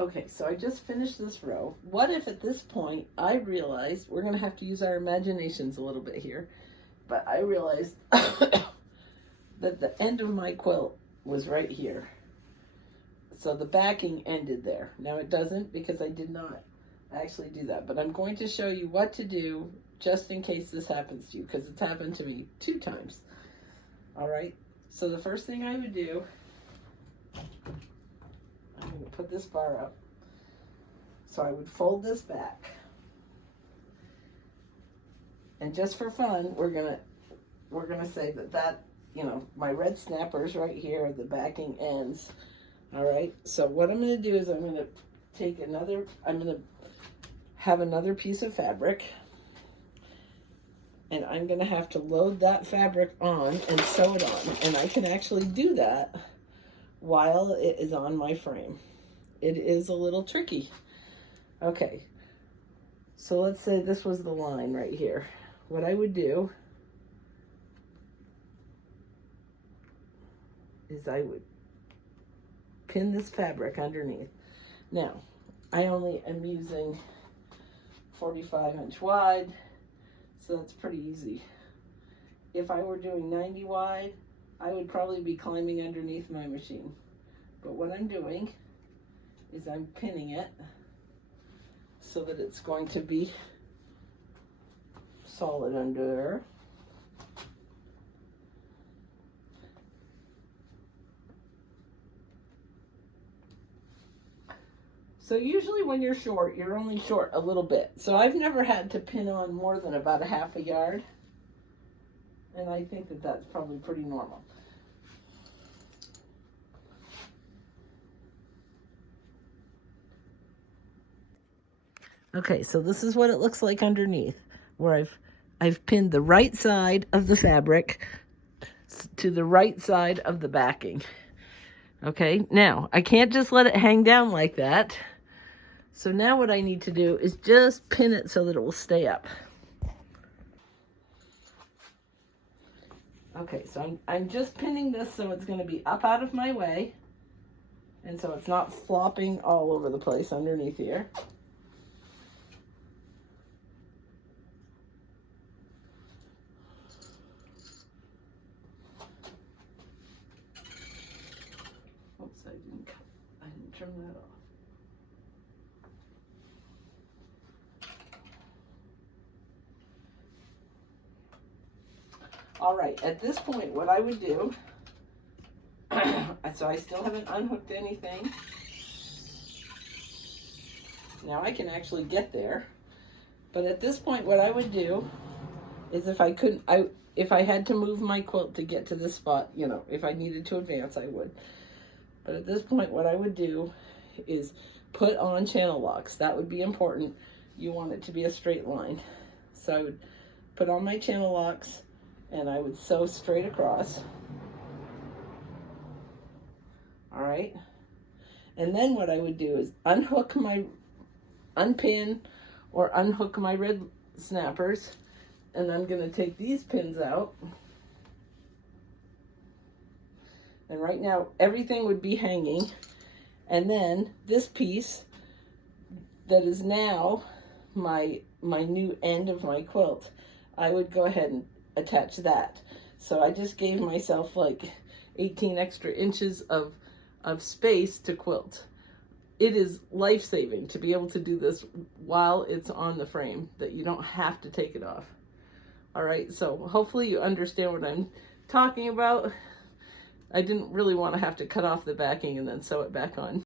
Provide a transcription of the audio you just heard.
Okay, so I just finished this row. What if at this point I realized, we're gonna have to use our imaginations a little bit here, but I realized that the end of my quilt was right here. So the backing ended there. Now it doesn't because I did not actually do that, but I'm going to show you what to do just in case this happens to you, because it's happened to me 2 times. All right, so the first thing I would do, I'm going to put this bar up. So I would fold this back. And just for fun, we're gonna say that you know, my red snapper's right here, the backing ends. All right, so what I'm gonna do is I'm gonna have another piece of fabric, and I'm gonna have to load that fabric on and sew it on. And I can actually do that while it is on my frame. It is a little tricky. Okay, so let's say this was the line right here. What I would do is I would pin this fabric underneath. Now, I only am using 45-inch wide, so that's pretty easy. If I were doing 90 wide, I would probably be climbing underneath my machine. But what I'm doing is I'm pinning it so that it's going to be solid under there. So usually when you're short, you're only short a little bit. So I've never had to pin on more than about a half a yard. And I think that that's probably pretty normal. Okay, so this is what it looks like underneath, where I've pinned the right side of the fabric to the right side of the backing. Okay, now I can't just let it hang down like that. So now what I need to do is just pin it so that it will stay up. Okay, so I'm just pinning this so it's going to be up out of my way, and so it's not flopping all over the place underneath here. Oops, I didn't turn that off. All right, at this point, what I would do, so I still haven't unhooked anything. Now I can actually get there. But at this point, what I would do is if I had to move my quilt to get to this spot, you know, if I needed to advance, I would. But at this point, what I would do is put on channel locks. That would be important. You want it to be a straight line. So I would put on my channel locks, and I would sew straight across. All right. And then what I would do is unpin or unhook my red snappers. And I'm going to take these pins out. And right now, everything would be hanging. And then this piece that is now my new end of my quilt, I would go ahead and attach that. So I just gave myself like 18 extra inches of space to quilt. It is life-saving to be able to do this while it's on the frame, that you don't have to take it off. All right, so hopefully you understand what I'm talking about. I didn't really want to have to cut off the backing and then sew it back on.